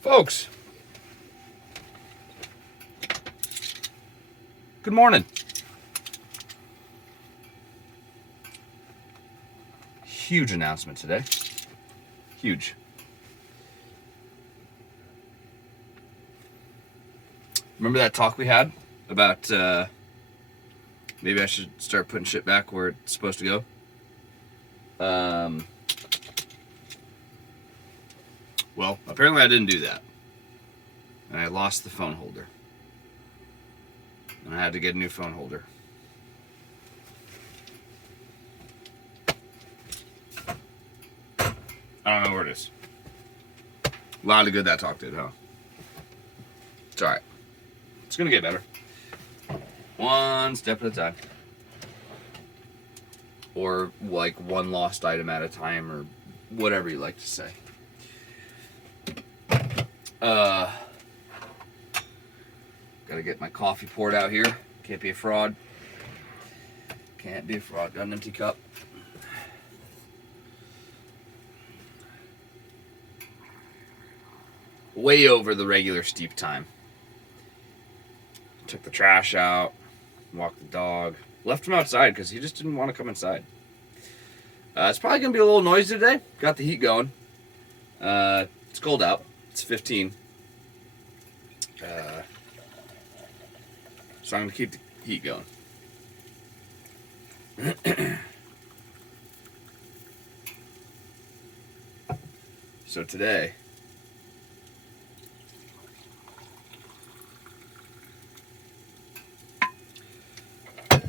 Folks, good morning. Huge announcement today. Huge. Remember that talk we had about maybe I should start putting shit back where it's supposed to go? Well, apparently I didn't do that. And I lost the phone holder. And I had to get a new phone holder. I don't know where it is. A lot of good that talk did, huh? It's alright. It's gonna get better. One step at a time. Or like one lost item at a time, or whatever you like to say. Gotta get my coffee poured out here. Can't be a fraud. Can't be a fraud. Got an empty cup. Way over the regular steep time. Took the trash out, walked the dog, left him outside because he just didn't want to come inside. It's probably going to be a little noisy today. Got the heat going. It's cold out. It's 15. So I'm going to keep the heat going. So today, I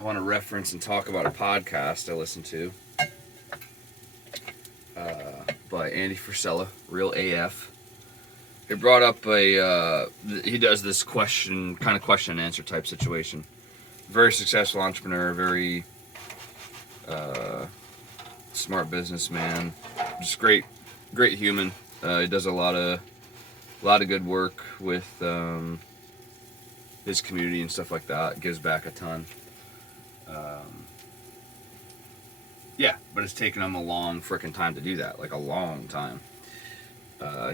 want to reference and talk about a podcast I listened to by Andy Frisella, Real AF. He brought up he does this question and answer type situation. Very successful entrepreneur, very smart businessman, just great human. He does a lot of good work with his community and stuff like that. Gives back a ton. Yeah, but it's taken him a long frickin' time to do that, like a long time.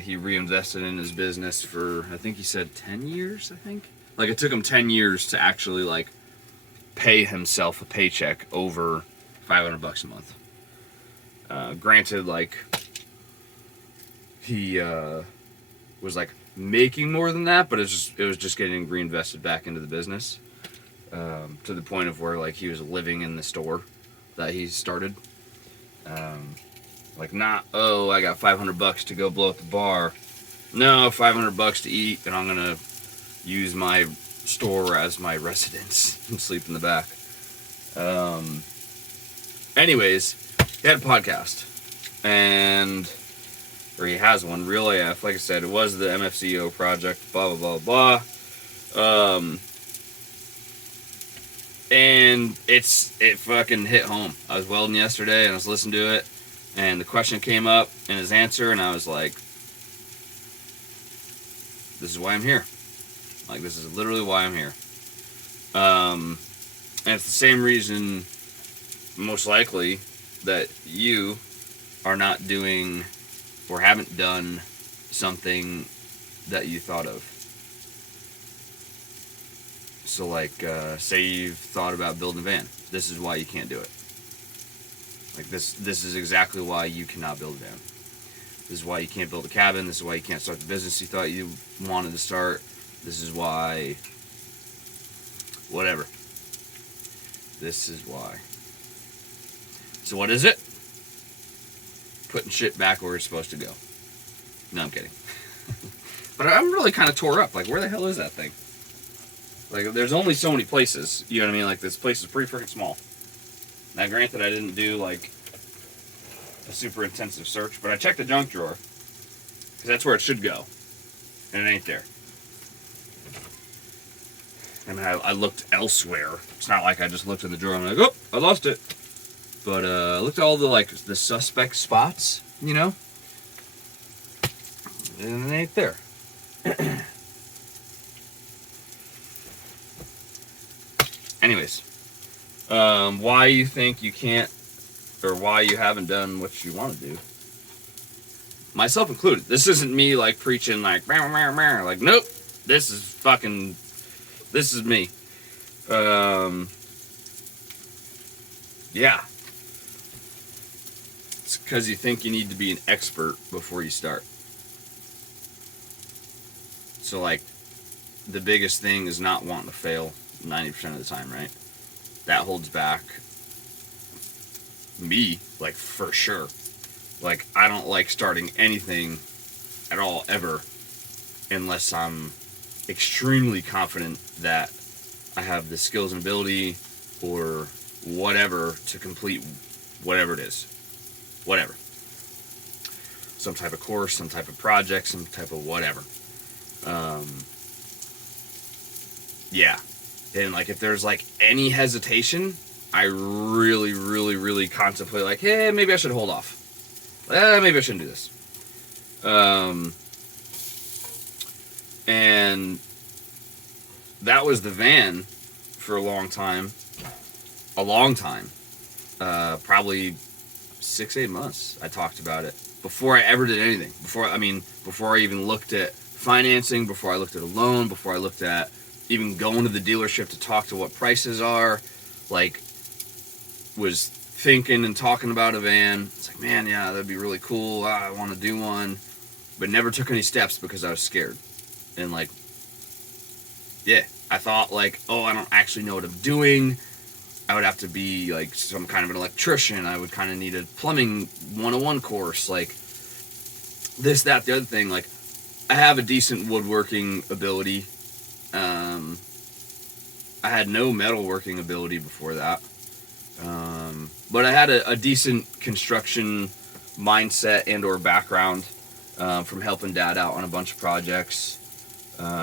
He reinvested in his business for, I think he said 10 years, I think? Like, it took him 10 years to actually, like, pay himself a paycheck over $500 a month. Granted, like, he was, like, making more than that, but it was just getting reinvested back into the business. To the point of where, like, he was living in the store that he started. Like, not, I got $500 to go blow at the bar. No, $500 to eat, and I'm gonna use my store as my residence and sleep in the back. Anyways, he had a podcast, or he has one, Real AF. Like I said, it was the MFCEO project, blah, blah, blah, blah. And it fucking hit home. I was welding yesterday and I was listening to it, and the question came up and his answer, and I was like, this is why I'm here. Like, this is literally why I'm here. And it's the same reason, most likely, that you are not doing or haven't done something that you thought of. So, like, say you've thought about building a van. This is why you can't do it. Like, this is exactly why you cannot build a van. This is why you can't build a cabin. This is why you can't start the business you thought you wanted to start. This is why... whatever. This is why. So what is it? Putting shit back where it's supposed to go. No, I'm kidding. But I'm really kind of tore up. Like, where the hell is that thing? Like, there's only so many places, you know what I mean? Like, this place is pretty freaking small. Now, granted, I didn't do, like, a super intensive search, but I checked the junk drawer, because that's where it should go, and it ain't there. I mean, I looked elsewhere. It's not like I just looked in the drawer and I'm like, oh, I lost it. But I looked at all the, like, the suspect spots, you know? And it ain't there. Anyways, why you think you can't, or why you haven't done what you want to do. myself included. This isn't me like preaching like, like, nope, this is me. Yeah. It's because you think you need to be an expert before you start. So, like, the biggest thing is not wanting to fail 90% of the time, right? That holds back me, like, for sure. Like, I don't like starting anything at all, ever, unless I'm extremely confident that I have the skills and ability or whatever to complete whatever it is. Whatever. Some type of course, some type of project, some type of whatever. Yeah. And, like, if there's, like, any hesitation, I really, really, really contemplate, like, hey, maybe I should hold off. Maybe I shouldn't do this. And that was the van for a long time. Probably 6-8 months I talked about it before I ever did anything. Before I even looked at financing, before I looked at a loan, before I looked at even going to the dealership to talk to what prices are, like, was thinking and talking about a van. It's like, man, yeah, that'd be really cool. I want to do one, but never took any steps because I was scared. And, like, yeah, I thought, like, oh, I don't actually know what I'm doing. I would have to be, like, some kind of an electrician. I would kind of need a plumbing 101 course, like, this, that, the other thing. Like, I have a decent woodworking ability. I had no metalworking ability before that. But I had a decent construction mindset and or background from helping Dad out on a bunch of projects.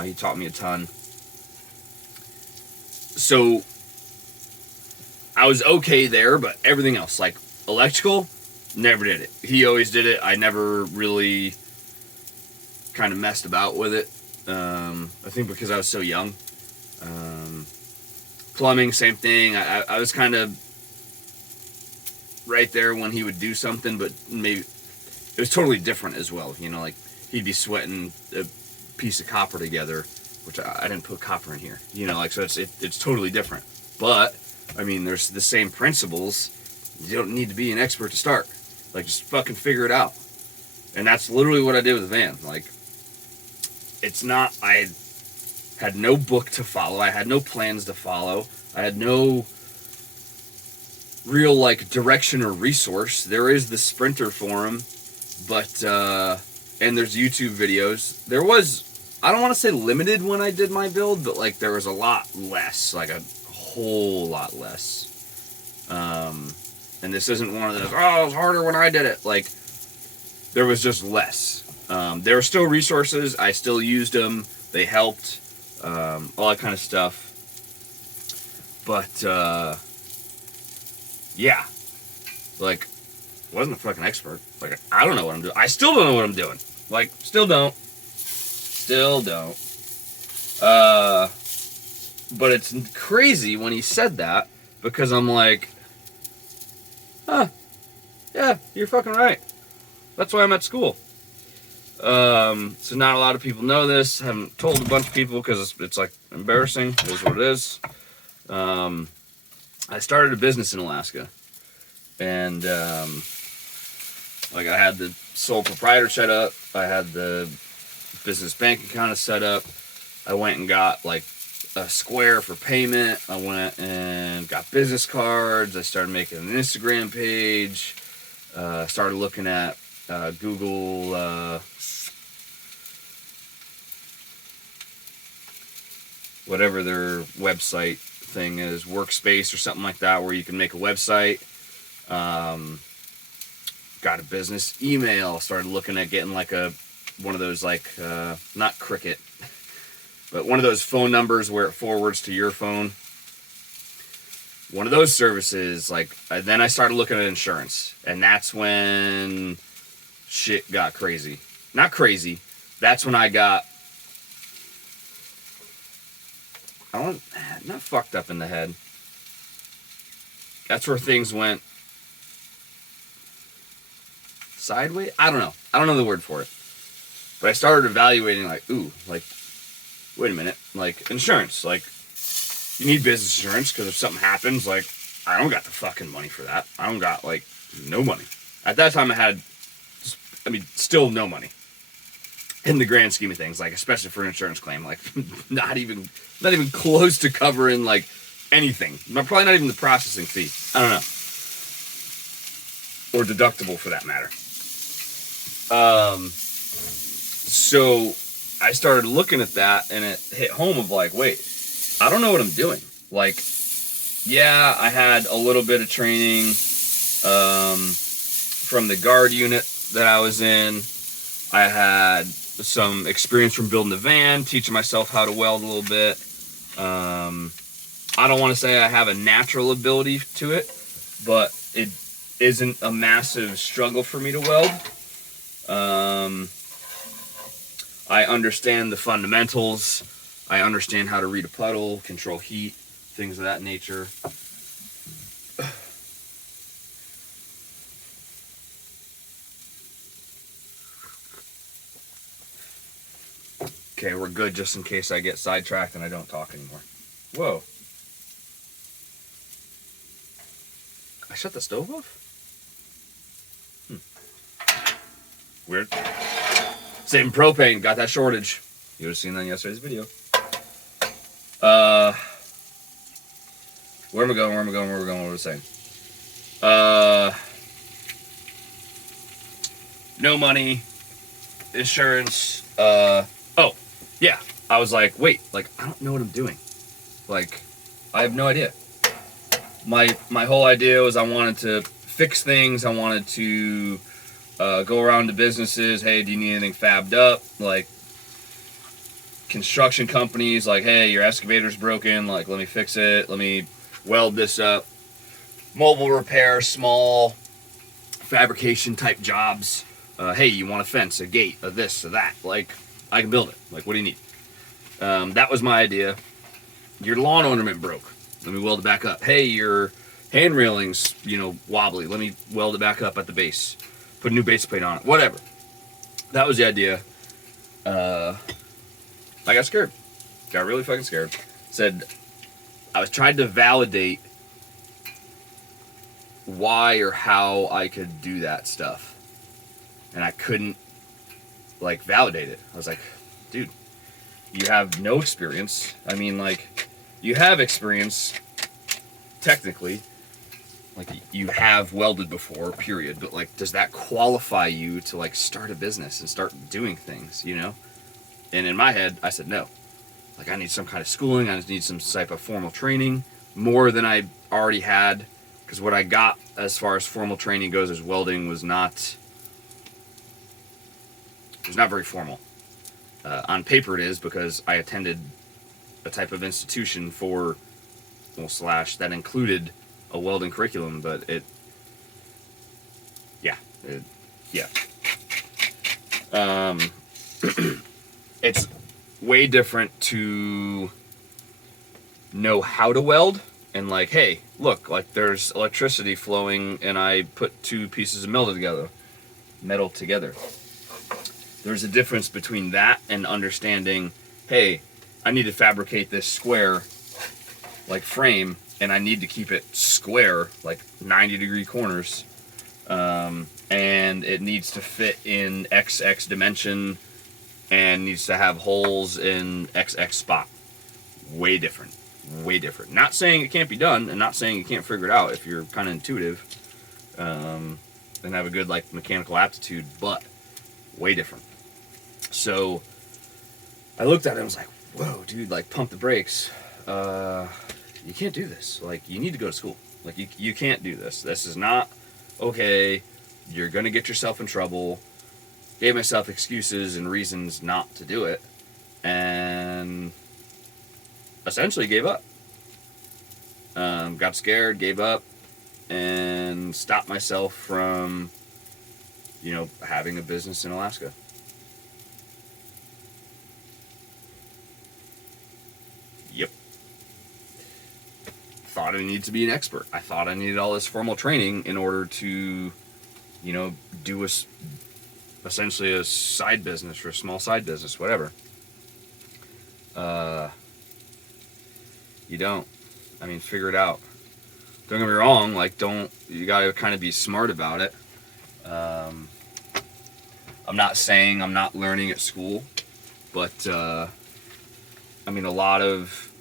He taught me a ton. So I was okay there, but everything else, like electrical, never did it. He always did it. I never really kind of messed about with it. I think because I was so young. Plumbing, same thing. I was kind of right there when he would do something, but maybe it was totally different as well. You know, like, he'd be sweating a piece of copper together, which I didn't put copper in here. You know, like, so it's totally different. But I mean, there's the same principles. You don't need to be an expert to start. Like, just fucking figure it out. And that's literally what I did with the van. Like, it's not, I had no book to follow. I had no plans to follow. I had no real, like, direction or resource. There is the Sprinter forum, but, and there's YouTube videos. There was, I don't want to say limited when I did my build, but, like, there was a lot less, like a whole lot less. And this isn't one of those, oh, it was harder when I did it. Like, there was just less. There were still resources. I still used them. They helped. All that kind of stuff. But, yeah. Like, wasn't a fucking expert. Like, I don't know what I'm doing. I still don't know what I'm doing. Like, still don't. But it's crazy when he said that, because I'm like, huh, yeah, you're fucking right. That's why I'm at school. So not a lot of people know this. I haven't told a bunch of people because it's like embarrassing. It is what it is. I started a business in Alaska, and like, I had the sole proprietor set up. I had the business bank account set up. I went and got, like, a Square for payment. I went and got business cards. I started making an Instagram page. Started looking at Google, whatever their website thing is, Workspace or something like that, where you can make a website. Got a business email. Started looking at getting, like, one of those, like, not Cricket, but one of those phone numbers where it forwards to your phone. One of those services. Like, then I started looking at insurance, and that's when shit got crazy. Not crazy. That's when I got, not fucked up in the head. That's where things went sideways. I don't know the word for it. But I started evaluating like, ooh, like, wait a minute, like insurance, like you need business insurance because if something happens, like I don't got the fucking money for that. I don't got like no money. At that time I had, still no money in the grand scheme of things, like especially for an insurance claim, like not even close to covering like anything. Probably not even the processing fee. I don't know. Or deductible for that matter. So I started looking at that and it hit home of like, wait, I don't know what I'm doing. Like, yeah, I had a little bit of training from the guard unit that I was in. I had some experience from building the van, teaching myself how to weld a little bit. I don't want to say I have a natural ability to it, but it isn't a massive struggle for me to weld. I understand the fundamentals. I understand how to read a puddle, control heat, things of that nature. Okay, we're good just in case I get sidetracked and I don't talk anymore. Whoa. I shut the stove off? Weird. Saving propane, got that shortage. You would have seen that in yesterday's video. Where am I going? What was I saying? No money, insurance, oh, yeah. I was like, wait, like, I don't know what I'm doing. Like, I have no idea. My whole idea was I wanted to fix things. I wanted to go around to businesses. Hey, do you need anything fabbed up? Like, construction companies, like, hey, your excavator's broken. Like, let me fix it. Let me weld this up. Mobile repair, small fabrication type jobs. Hey, you want a fence, a gate, a this, a that. Like, I can build it. Like, what do you need? That was my idea. Your lawn ornament broke. Let me weld it back up. Hey, your hand railing's, wobbly. Let me weld it back up at the base. Put a new base plate on it. Whatever. That was the idea. I got scared. Got really fucking scared. I was trying to validate why or how I could do that stuff. And I couldn't, like, validate it. I was like, dude, you have no experience. I mean, like, you have experience, technically. Like, you have welded before, period. But, like, does that qualify you to, like, start a business and start doing things, And in my head, I said no. Like, I need some kind of schooling. I just need some type of formal training, more than I already had. Because what I got as far as formal training goes as welding was not very formal. On paper it is, because I attended a type of institution that included a welding curriculum, but it's way different to know how to weld and like, hey, look, like there's electricity flowing and I put two pieces of metal together. There's a difference between that and understanding, hey, I need to fabricate this square like frame and I need to keep it square, like 90-degree corners, and it needs to fit in XX dimension and needs to have holes in XX spot. Way different. Not saying it can't be done, and not saying you can't figure it out if you're kind of intuitive and have a good like mechanical aptitude, but way different. So I looked at it and was like, whoa, dude, like pump the brakes. You can't do this. Like, you need to go to school. Like, you can't do this. This is not okay. You're going to get yourself in trouble. Gave myself excuses and reasons not to do it. And essentially gave up. Got scared, gave up, and stopped myself from, having a business in Alaska. Yep. Thought I needed to be an expert. I thought I needed all this formal training in order to, do essentially a side business or a small side business, whatever. You don't. I mean, figure it out. Don't get me wrong, like, you gotta kind of be smart about it. I'm not saying I'm not learning at school, but, I mean, a lot of,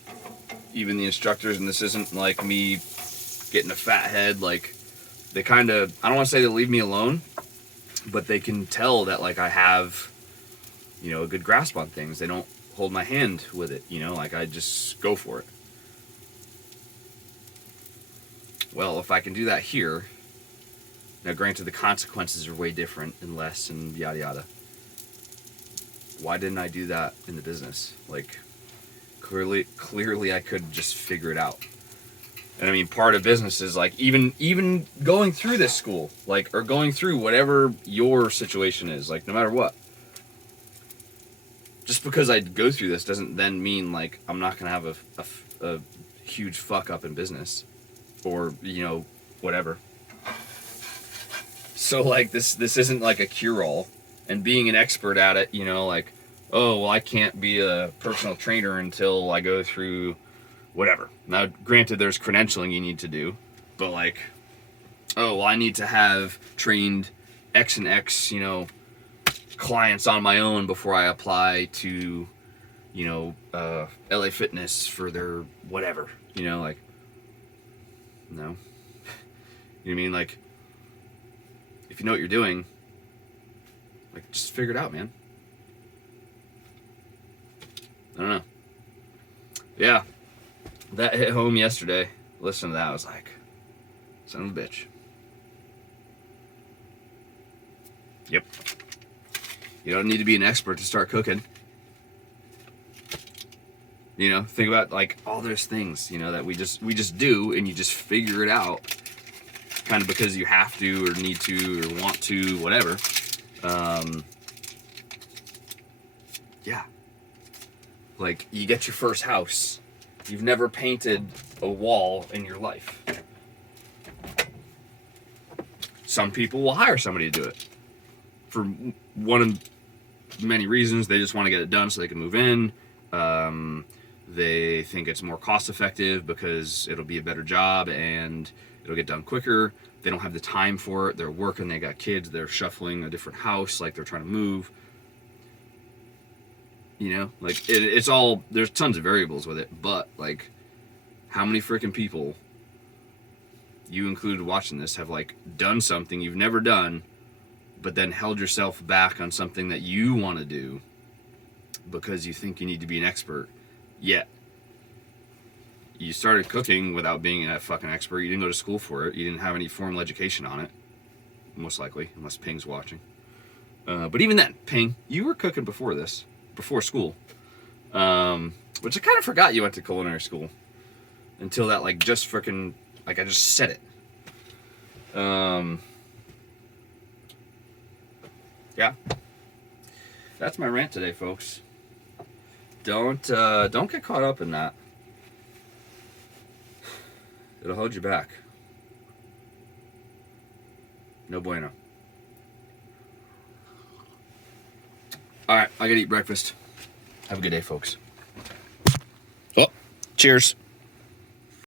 even the instructors, and this isn't like me getting a fat head, like, they kind of, I don't want to say they leave me alone, but they can tell that, like, I have, a good grasp on things. They don't hold my hand with it, like, I just go for it. Well, if I can do that here, now granted the consequences are way different and less and yada yada. Why didn't I do that in the business? Like, clearly I could just figure it out. And I mean, part of business is like even going through this school, like, or going through whatever your situation is, like, no matter what. Just because I go through this doesn't then mean like I'm not gonna have a huge fuck up in business, or whatever. So like this isn't like a cure-all, and being an expert at it, like, oh well, I can't be a personal trainer until I go through whatever. Now, granted, there's credentialing you need to do, but like, oh well, I need to have trained X and X, clients on my own before I apply to, LA Fitness for their whatever, like, no. You know what I mean? Like, if you know what you're doing, like, just figure it out, man. I don't know. Yeah. That hit home yesterday. Listening to that, I was like, son of a bitch. Yep. You don't need to be an expert to start cooking. Think about like all those things, that we just do, and you just figure it out, kind of because you have to or need to or want to, whatever. Yeah. Like, you get your first house. You've never painted a wall in your life. Some people will hire somebody to do it. For one of many reasons. They just want to get it done so they can move in. They think it's more cost effective because it'll be a better job and it'll get done quicker. They don't have the time for it. They're working, they got kids, they're shuffling a different house, like they're trying to move. Like, it's all, there's tons of variables with it, but like, how many freaking people, you included watching this, have like done something you've never done, but then held yourself back on something that you want to do because you think you need to be an expert? Yet you started cooking without being a fucking expert. You didn't go to school for it. You didn't have any formal education on it, most likely, unless Ping's watching. But even then, Ping, you were cooking before this, before school, which I kind of forgot you went to culinary school until that, like, just freaking, like, I just said it. Yeah, that's my rant today, folks. Don't get caught up in that. It'll hold you back. No bueno. All right, I gotta eat breakfast. Have a good day, folks. Oh, cheers.